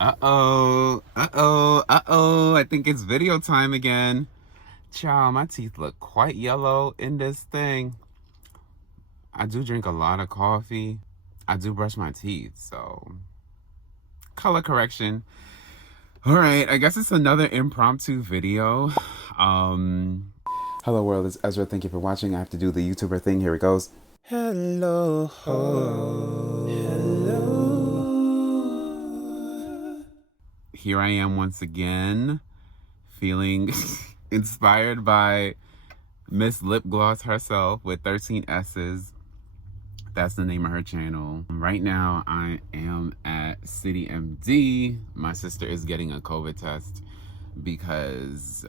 I think it's video time again. Child, my teeth look quite yellow in this thing. I do drink a lot of coffee. I do brush my teeth, so color correction. All right, I guess it's another impromptu video. Hello world, it's Ezra. Thank you for watching. I have to do the YouTuber thing. Here it goes. Hello. Hello. Here I am once again, feeling inspired by Miss Lip Gloss herself with 13 S's. That's the name of her channel. Right now, I am at City MD. My sister is getting a COVID test because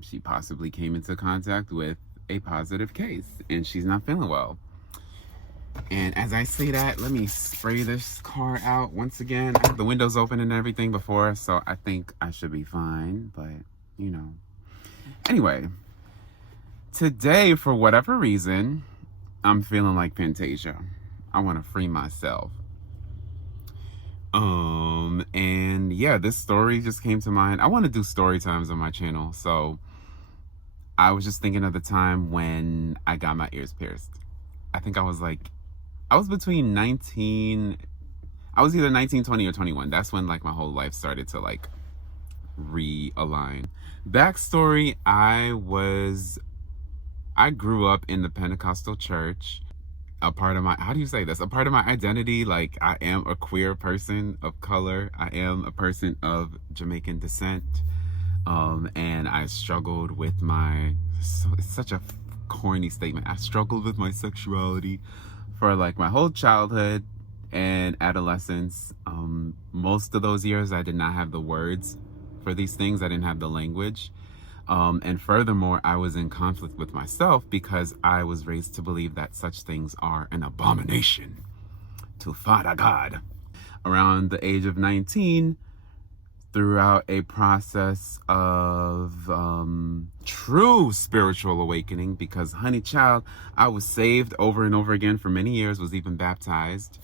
she possibly came into contact with a positive case and she's not feeling well. And as I say that, let me spray this car out once again. I have the windows open and everything before, so I think I should be fine, but you know. Anyway, today, for whatever reason, I'm feeling like Fantasia. I want to free myself. And yeah, this story just came to mind. I want to do story times on my channel, so I was just thinking of the time when I got my ears pierced. I think I was between 19, I was either 19, 20, or 21. That's when like my whole life started to like realign. Backstory, I grew up in the Pentecostal church. A part of my, how do you say this? A part of my identity, like I am a queer person of color. I am a person of Jamaican descent. And I struggled with it's such a corny statement. I struggled with my sexuality for like my whole childhood and adolescence. Most of those years I did not have the words for these things. I didn't have the language. And furthermore, I was in conflict with myself because I was raised to believe that such things are an abomination to Father God. Around the age of 19, throughout a process of true spiritual awakening, because honey child, I was saved over and over again for many years, was even baptized,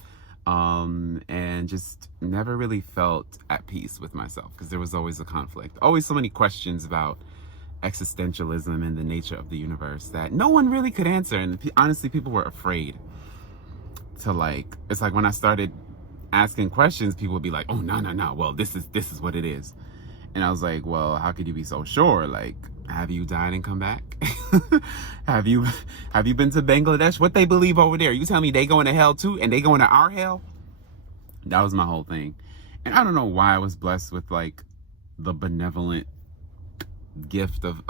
and just never really felt at peace with myself because there was always a conflict, always so many questions about existentialism and the nature of the universe that no one really could answer. And honestly, people were afraid to it's like when I started asking questions, people would be like, oh, no, well, this is what it is. And I was like, well, how could you be so sure? Like, have you died and come back? have you been to Bangladesh? What they believe over there? You tell me they going to hell too, and they going to our hell? That was my whole thing. And I don't know why I was blessed with like the benevolent gift of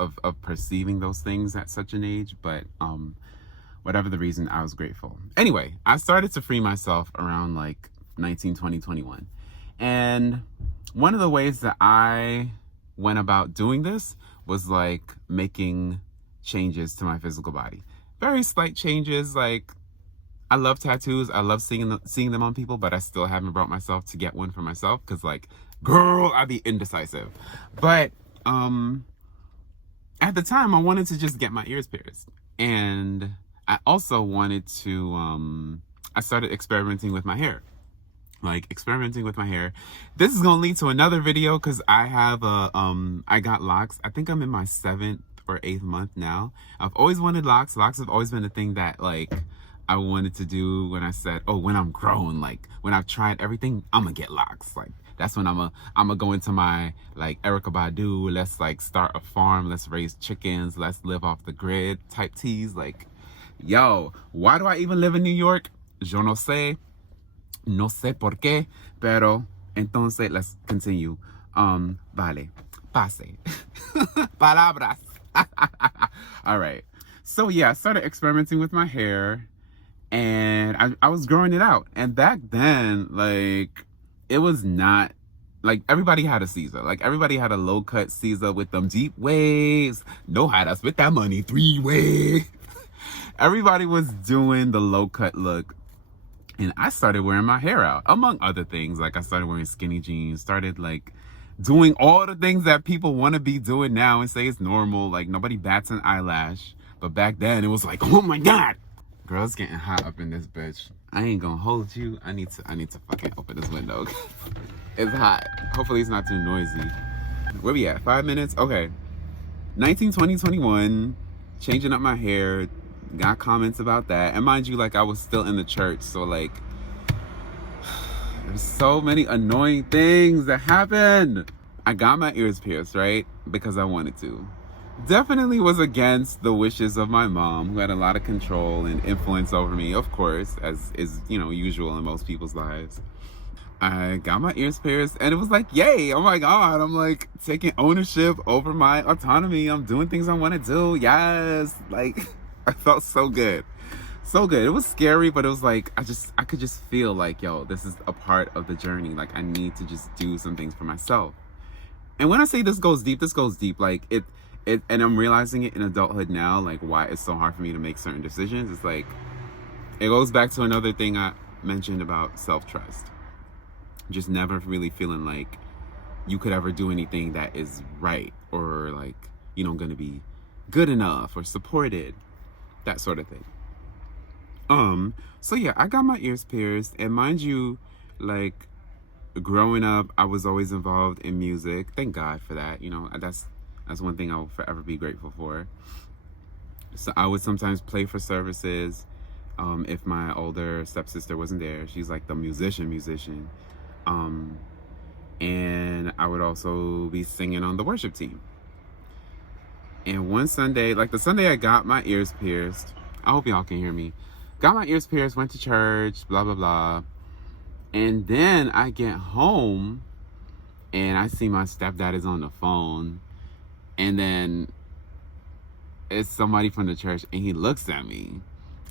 perceiving those things at such an age, but whatever the reason, I was grateful. Anyway, I started to free myself around like 19, 20, 21. And one of the ways that I went about doing this was like making changes to my physical body. Very slight changes. Like, I love tattoos. I love seeing them on people, but I still haven't brought myself to get one for myself because like, girl, I'd be indecisive. But at the time, I wanted to just get my ears pierced. And I also wanted to, I started experimenting with my hair. This is gonna lead to another video because I have I got locks. I think I'm in my 7th or 8th month now. I've always wanted locks. Locks have always been the thing that like I wanted to do when I said, oh, when I'm grown, like when I've tried everything, I'm gonna get locks. Like that's when I'm gonna go into my like Erykah Badu, let's like start a farm, let's raise chickens, let's live off the grid type teas. Like, yo, why do I even live in New York? Yo no sé. No sé por qué, pero entonces let's continue. Vale, pase. Palabras. All right. So yeah, I started experimenting with my hair and I was growing it out. And back then, like, it was not, like, everybody had a Caesar. Like, everybody had a low-cut Caesar with them deep waves. No hide us with that money, 3-way. Everybody was doing the low-cut look. And I started wearing my hair out, among other things. Like I started wearing skinny jeans, started like doing all the things that people want to be doing now and say it's normal. Like nobody bats an eyelash. But back then it was like, oh my God. Girl, it's getting hot up in this bitch. I ain't gonna hold you. I need to fucking open this window. It's hot. Hopefully it's not too noisy. Where we at? 5 minutes? Okay. 19, 20, 21. Changing up my hair. Got comments about that. And mind you, like, I was still in the church. So, like, there's so many annoying things that happened. I got my ears pierced, right? Because I wanted to. Definitely was against the wishes of my mom, who had a lot of control and influence over me, of course, as is, usual in most people's lives. I got my ears pierced and it was like, yay, oh my God. I'm like taking ownership over my autonomy. I'm doing things I want to do. Yes. Like, I felt so good. So good. It was scary, but it was like, I could just feel like, yo, this is a part of the journey. Like, I need to just do some things for myself. And when I say this goes deep, like and I'm realizing it in adulthood now, like why it's so hard for me to make certain decisions. It's like, it goes back to another thing I mentioned about self-trust. Just never really feeling like you could ever do anything that is right or like, going to be good enough or supported, that sort of thing. So yeah, I got my ears pierced, and mind you, like, growing up, I was always involved in music. Thank God for that. That's one thing I will forever be grateful for. So I would sometimes play for services. If my older stepsister wasn't there, she's like the musician. And I would also be singing on the worship team. And one Sunday, like the Sunday I got my ears pierced, I hope y'all can hear me. Got my ears pierced, went to church, blah, blah, blah. And then I get home and I see my stepdad is on the phone. And then it's somebody from the church and he looks at me.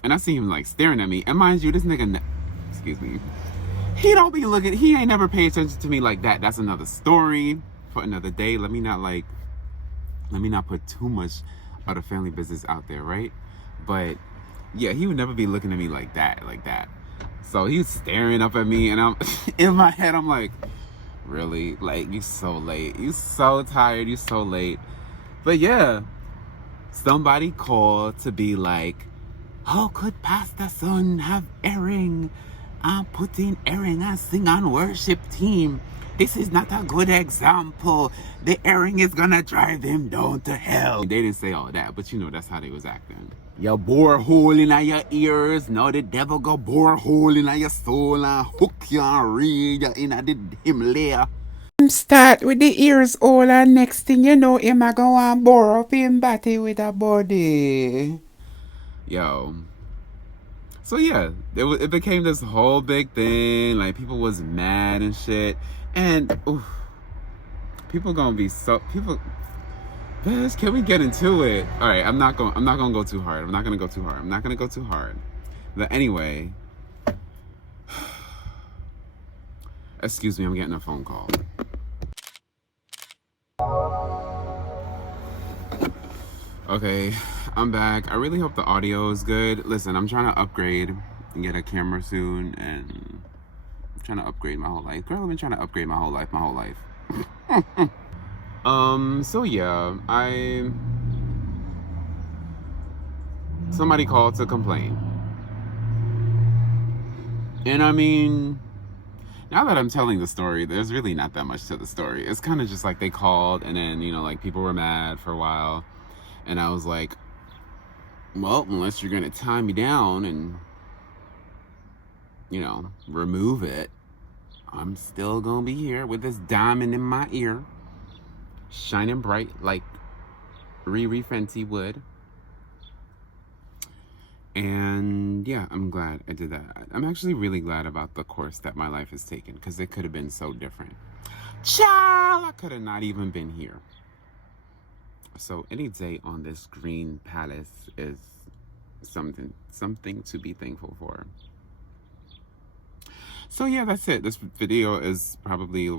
And I see him like staring at me. And mind you, this nigga, excuse me, he don't be looking, he ain't never paid attention to me like that. That's another story for another day. Let me not put too much of the family business out there, right? But yeah, he would never be looking at me like that. So he's staring up at me and I'm in my head, I'm like, really? Like, you so late. You so tired. You so late. But yeah, somebody called to be like, how could Pastor Son have earring? I'm putting earring and sing on worship team. This is not a good example. The earring is gonna drive him down to hell. They didn't say all that, but that's how they was acting. You bore hole in your ears. Now the devil go bore hole in your soul and hook you and read you in the Himalaya. Start with the ears all, and next thing you know, him a go and bore up him body with a body. Yo. So yeah, it became this whole big thing. Like, people was mad and shit. And people gonna be Bitch, can we get into it? All right, I'm not gonna go too hard. I'm not gonna go too hard. But anyway, excuse me, I'm getting a phone call. Okay, I'm back. I really hope the audio is good. Listen, I'm trying to upgrade and get a camera soon, and I'm trying to upgrade my whole life. Girl, I've been trying to upgrade my whole life. So yeah, somebody called to complain. And I mean, now that I'm telling the story, there's really not that much to the story. It's kind of just like they called and then, like, people were mad for a while. And I was like, well, unless you're going to tie me down and, remove it, I'm still going to be here with this diamond in my ear, shining bright like Riri Fenty would. And yeah, I'm glad I did that. I'm actually really glad about the course that my life has taken, because it could have been so different. Child, I could have not even been here. So any day on this green palace is something to be thankful for. So yeah, that's it. This video is probably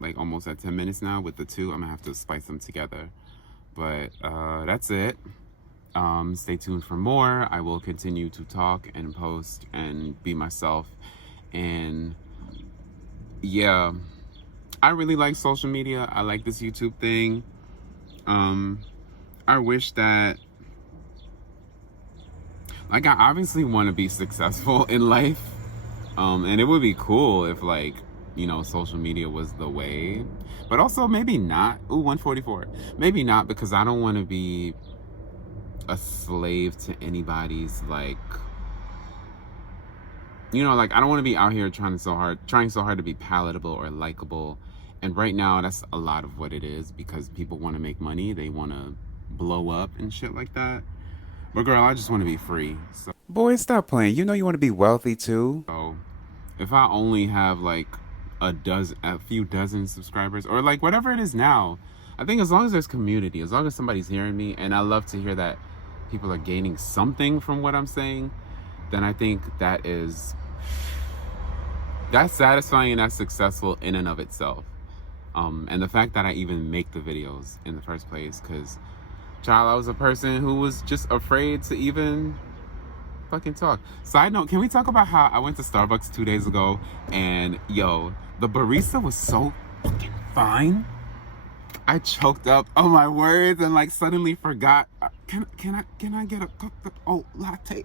like almost at 10 minutes now with the two. I'm gonna have to spice them together. But that's it. Stay tuned for more. I will continue to talk and post and be myself. And yeah, I really like social media. I like this YouTube thing. I wish that, like, I obviously want to be successful in life. And it would be cool if, like, you know, social media was the way. But also maybe not. Ooh, 144. Maybe not, because I don't want to be a slave to anybody's, like, you know, like, I don't want to be out here trying so hard to be palatable or likable. And right now that's a lot of what it is, because people want to make money, they want to blow up and shit like that. But girl, I just want to be free. So boy, stop playing. You know you want to be wealthy too. So if I only have like a few dozen subscribers, or like whatever it is now, I think as long as there's community, as long as somebody's hearing me, and I love to hear that people are gaining something from what I'm saying, then I think that's satisfying and that's successful in and of itself. And the fact that I even make the videos in the first place, because child, I was a person who was just afraid to even fucking talk. Side note, can we talk about how I went to Starbucks 2 days ago, and yo, the barista was so fucking fine. I choked up on my words and like suddenly forgot. Can I get a latte?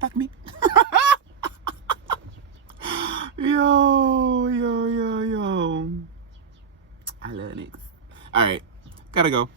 Fuck me. Yo. I love niggas. All right, gotta go.